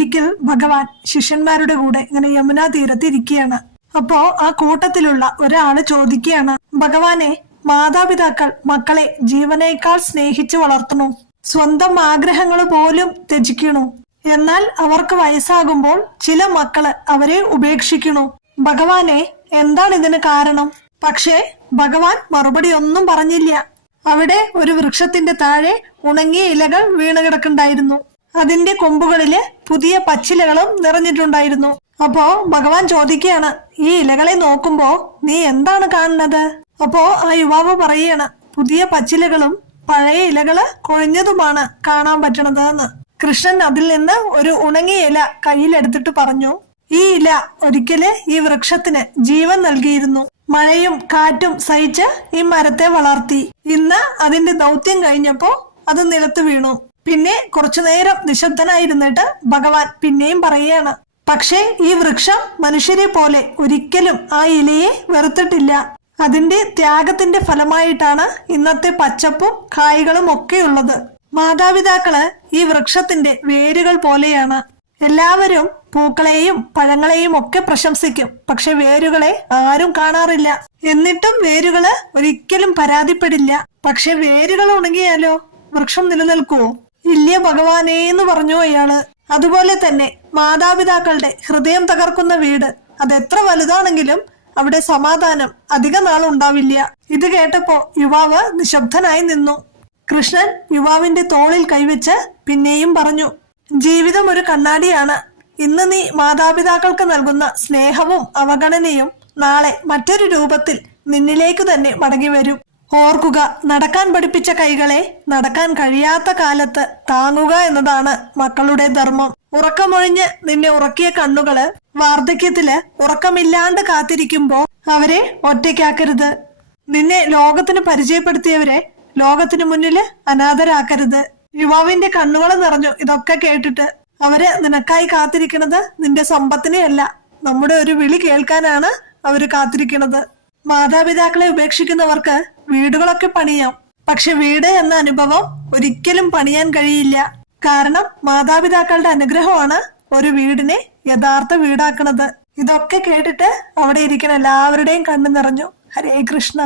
ഒരിക്കൽ ഭഗവാൻ ശിഷ്യന്മാരുടെ കൂടെ ഇങ്ങനെ യമുനാ തീരത്ത് ഇരിക്കുകയാണ്. അപ്പോ ആ കൂട്ടത്തിലുള്ള ഒരാള് ചോദിക്കുകയാണ്, ഭഗവാനെ, മാതാപിതാക്കൾ മക്കളെ ജീവനേക്കാൾ സ്നേഹിച്ചു വളർത്തണു, സ്വന്തം ആഗ്രഹങ്ങൾ പോലും ത്യജിക്കണു. എന്നാൽ അവർക്ക് വയസ്സാകുമ്പോൾ ചില മക്കള് അവരെ ഉപേക്ഷിക്കണു. ഭഗവാനെ, എന്താണ് ഇതിന് കാരണം? പക്ഷേ ഭഗവാൻ മറുപടി ഒന്നും പറഞ്ഞില്ല. അവിടെ ഒരു വൃക്ഷത്തിന്റെ താഴെ ഉണങ്ങിയ ഇലകൾ വീണ് കിടക്കുന്നുണ്ടായിരുന്നു. അതിന്റെ കൊമ്പുകളില് പുതിയ പച്ചിലകളും നിറഞ്ഞിട്ടുണ്ടായിരുന്നു. അപ്പോ ഭഗവാൻ ചോദിക്കുകയാണ്, ഈ ഇലകളെ നോക്കുമ്പോ നീ എന്താണ് കാണുന്നത്? അപ്പോ ആ യുവാവ് പറയാണ്, പുതിയ പച്ചിലകളും പഴയ ഇലകള് കൊഴിഞ്ഞതുമാണ് കാണാൻ പറ്റണത് എന്ന്. കൃഷ്ണൻ അതിൽ നിന്ന് ഒരു ഉണങ്ങിയ ഇല കയ്യിലെടുത്തിട്ട് പറഞ്ഞു, ഈ ഇല ഒരിക്കല് ഈ വൃക്ഷത്തിന് ജീവൻ നൽകിയിരുന്നു. മഴയും കാറ്റും സഹിച്ച് ഈ മരത്തെ വളർത്തി. ഇന്ന് അതിന്റെ ദൗത്യം കഴിഞ്ഞപ്പോ അത് നിലത്ത് വീണു. പിന്നെ കുറച്ചു നേരം നിശബ്ദനായിരുന്നിട്ട് ഭഗവാൻ പിന്നെയും പറയുകയാണ്, പക്ഷേ ഈ വൃക്ഷം മനുഷ്യരെ പോലെ ഒരിക്കലും ആ ഇലയെ വെറുത്തിട്ടില്ല. അതിന്റെ ത്യാഗത്തിന്റെ ഫലമായിട്ടാണ് ഇന്നത്തെ പച്ചപ്പും കായ്കളും ഒക്കെ ഉള്ളത്. മാതാപിതാക്കള് ഈ വൃക്ഷത്തിന്റെ വേരുകൾ പോലെയാണ്. എല്ലാവരും പൂക്കളെയും പഴങ്ങളെയും ഒക്കെ പ്രശംസിക്കും, പക്ഷെ വേരുകളെ ആരും കാണാറില്ല. എന്നിട്ടും വേരുകള് ഒരിക്കലും പരാതിപ്പെടില്ല. പക്ഷെ വേരുകൾ ഉണങ്ങിയാലോ വൃക്ഷം നിലനിൽക്കുവോ? ഇല്ല ഭഗവാനേന്ന് പറഞ്ഞു അയാള്. അതുപോലെ തന്നെ മാതാപിതാക്കളുടെ ഹൃദയം തകർക്കുന്ന വീട് അതെത്ര വലുതാണെങ്കിലും അവിടെ സമാധാനം അധിക നാൾ ഉണ്ടാവില്ല. ഇത് കേട്ടപ്പോ യുവാവ് നിശബ്ദനായി നിന്നു. കൃഷ്ണൻ യുവാവിന്റെ തോളിൽ കൈവച്ച് പിന്നെയും പറഞ്ഞു, ജീവിതം ഒരു കണ്ണാടിയാണ്. ഇന്ന് നീ മാതാപിതാക്കൾക്ക് നൽകുന്ന സ്നേഹവും അവഗണനയും നാളെ മറ്റൊരു രൂപത്തിൽ നിന്നിലേക്ക് തന്നെ മടങ്ങി വരും. ഓർക്കുക, നടക്കാൻ പഠിപ്പിച്ച കൈകളെ നടക്കാൻ കഴിയാത്ത കാലത്ത് താങ്ങുക എന്നതാണ് മക്കളുടെ ധർമ്മം. ഉറക്കമൊഴിഞ്ഞ് നിന്നെ ഉറക്കിയ കണ്ണുകള് വാർദ്ധക്യത്തില് ഉറക്കമില്ലാണ്ട് കാത്തിരിക്കുമ്പോ അവരെ ഒറ്റയ്ക്കാക്കരുത്. നിന്നെ ലോകത്തിന് പരിചയപ്പെടുത്തിയവരെ ലോകത്തിന് മുന്നില് അനാഥരാക്കരുത്. യുവാവിന്റെ കണ്ണുകൾ നിറഞ്ഞു ഇതൊക്കെ കേട്ടിട്ട്. അവര് നിനക്കായി കാത്തിരിക്കുന്നത് നിന്റെ സമ്പത്തിനെയല്ല, നമ്മുടെ ഒരു വിളി കേൾക്കാനാണ് അവര് കാത്തിരിക്കുന്നത്. മാതാപിതാക്കളെ ഉപേക്ഷിക്കുന്നവർക്ക് വീടുകളൊക്കെ പണിയാം, പക്ഷെ വീട് എന്ന അനുഭവം ഒരിക്കലും പണിയാൻ കഴിയില്ല. കാരണം മാതാപിതാക്കളുടെ അനുഗ്രഹമാണ് ഒരു വീടിനെ യഥാർത്ഥ വീടാക്കുന്നത്. ഇതൊക്കെ കേട്ടിട്ട് അവിടെ ഇരിക്കുന്ന എല്ലാവരുടെയും കണ്ണു നിറഞ്ഞു. ഹരേ കൃഷ്ണ.